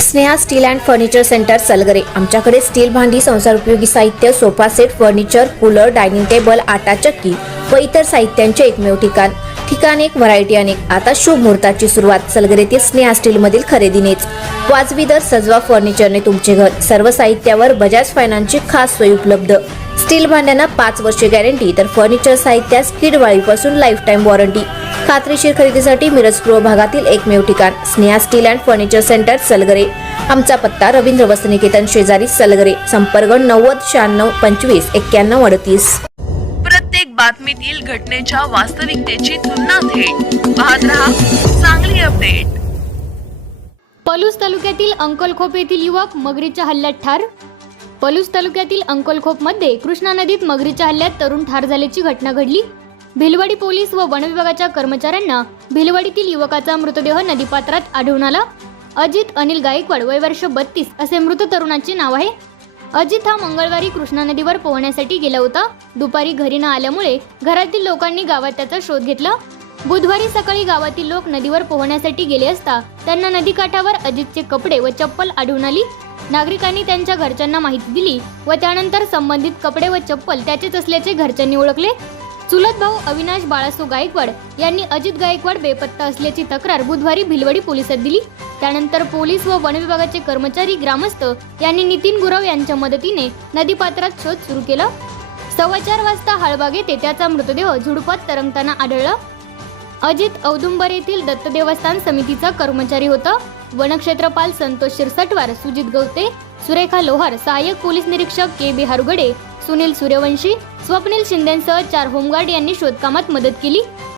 Sneha steel and furniture centre Salgare. आमच्याकडे steel भांडी, संसार उपयोगी साहित्य, sofa set, furniture, cooler, dining table, आटा चक्की व इतर साहित्यांचे एकमेव ठिकाण एक, व्हरायटी अनेक। आता शुभ मुहूर्ताची सुरुवात सलगरेतील स्नेहा स्टील मधील खरेदीनेच। वाजवी दर, सजवा फर्निचरने तुमचे घर। सर्व साहित्यावर बजाज फायनान्सची खास सोय उपलब्ध। स्टील भांड्यांना 5 वर्षे गॅरंटी, तर फर्निचर साहित्यास कीड वाळीपासून लाईफ टाइम वॉरंटी। खात्रीशीर खरेदीसाठी मिरज पूर्व भागातील एकमेव ठिकाण Sneha steel and furniture centre Salgare. आमचा पत्ता रवींद्र वस्त्रनिकेतन शेजारी सलगरे। संपर्क 90 96 25 91 38। प्रत्येक बातमीतील घटनेच्या वास्तविकतेची तुलना थेट पाहत रहा चांगली अपडेट। पलूस तालुक्यातील अंकलखोप येथील युवक मगरीच्या हल्ल्यात ठार। पलूस तालुक्यातील अंकलखोपमध्ये कृष्णा नदीत मगरीच्या हल्ल्यात तरुण ठार झाल्याची घटना घडली। भिलवाडी पोलीस व वन विभागाच्या कर्मचाऱ्यांना भिलवाडीतील युवकाचा मृतदेह नदीपात्रात आढळून आला। अजित अनिल गायकवाड, वय वर्ष 32 असे मृत तरुणाचे नाव आहे। अजित हा मंगळवारी कृष्णा नदीवर पोहण्यासाठी गेला होता। दुपारी घरी न आल्यामुळे घरातील लोकांनी गावात त्याचा शोध घेतला। बुधवारी सकाळी गावातील लोक नदीवर पोहण्यासाठी गेले असता त्यांना नदीकाठावर अजितचे कपडे व चप्पल आढळून आली। नागरिकांनी त्यांच्या घरच्यांना माहिती दिली व त्यानंतर संबंधित कपडे व चप्पल त्याचेच असल्याचे घरच्यांनी ओळखले। चुलत भाऊ अविनाश बाळासो गायकवाड यांनी अजित गायकवाड बेपत्ता असल्याची तक्रार बुधवारी भिलवाडी पोलिसात दिली। त्यानंतर पोलीस व वन विभागाचे कर्मचारी, ग्रामस्थ यांनी नितीन गुरव यांच्या मदतीने नदीपात्रात शोध सुरू केला। 4:15 वाजता हळबाग येथे त्याचा मृतदेह झुडपात तरंगताना आढळला। अजित औदुंबर येथील दत्त देवस्थान समितीचा कर्मचारी होता। वनक्षेत्रपाल संतोष शिरसटवार, सुजित गवते, सुरेखा लोहार, सहाय्यक पोलीस निरीक्षक के.बी. हारुगडे, सुनील सूर्यवंशी, स्वप्नील शिंदेसह 4 होमगार्ड यांनी शोधकामात मदत केली।